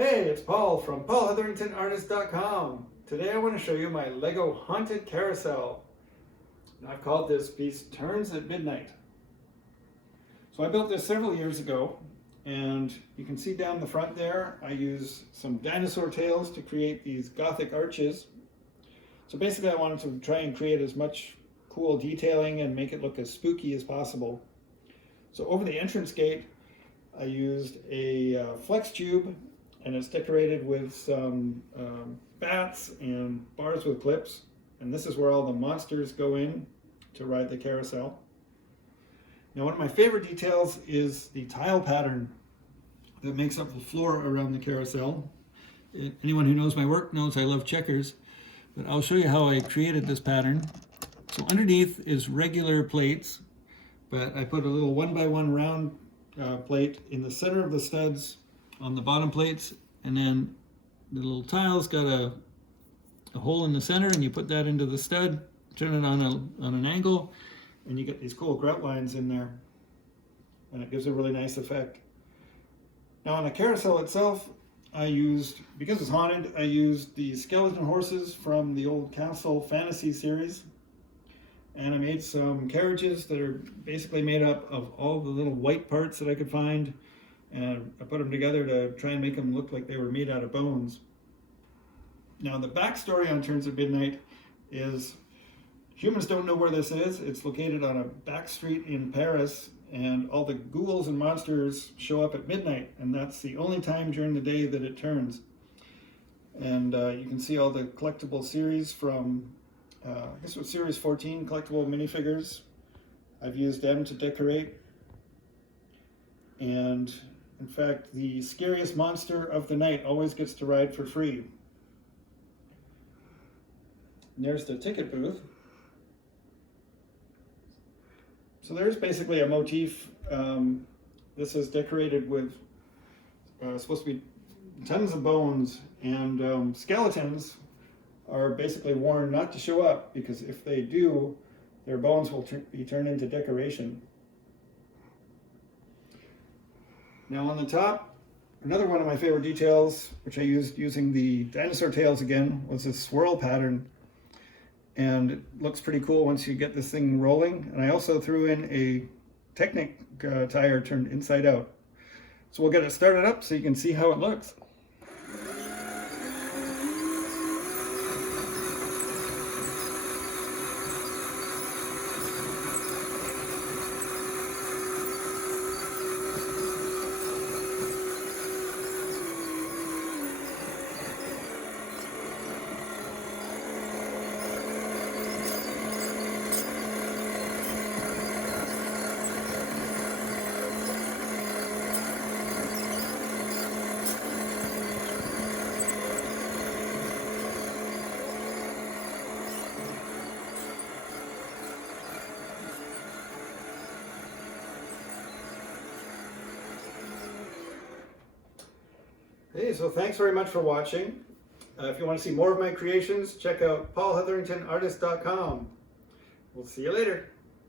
Hey, it's Paul from paulhetheringtonartist.com. Today I want to show you my LEGO Haunted Carousel. And I've called this piece Turns at Midnight. So I built this several years ago, and you can see down the front there I use some dinosaur tails to create these Gothic arches. So basically I wanted to try and create as much cool detailing and make it look as spooky as possible. So over the entrance gate I used a flex tube, and it's decorated with some bats and bars with clips. And this is where all the monsters go in to ride the carousel. Now, one of my favorite details is the tile pattern that makes up the floor around the carousel. Anyone who knows my work knows I love checkers, but I'll show you how I created this pattern. So underneath is regular plates, but I put a little 1x1 round plate in the center of the studs on the bottom plates, and then the little tiles got a hole in the center, and you put that into the stud, turn it on an angle, and you get these cool grout lines in there, and it gives a really nice effect. Now on the carousel itself, I used, because it's haunted, I used the skeleton horses from the old Castle Fantasy series, and I made some carriages that are basically made up of all the little white parts that I could find, and I put them together to try and make them look like they were made out of bones. Now the backstory on Turns at Midnight is humans don't know where this is. It's located on a back street in Paris, and all the ghouls and monsters show up at midnight, and that's the only time during the day that it turns. And you can see all the collectible series from, I guess it was series 14, collectible minifigures. I've used them to decorate. And in fact, the scariest monster of the night always gets to ride for free. And there's the ticket booth. So there's basically a motif. This is decorated with supposed to be tons of bones, and skeletons are basically warned not to show up, because if they do, their bones will be turned into decoration. Now on the top, another one of my favorite details, which I used using the dinosaur tails again, was this swirl pattern. And it looks pretty cool once you get this thing rolling. And I also threw in a Technic tire turned inside out. So we'll get it started up so you can see how it looks. Hey, so thanks very much for watching. If you want to see more of my creations, check out paulhetheringtonartist.com. We'll see you later.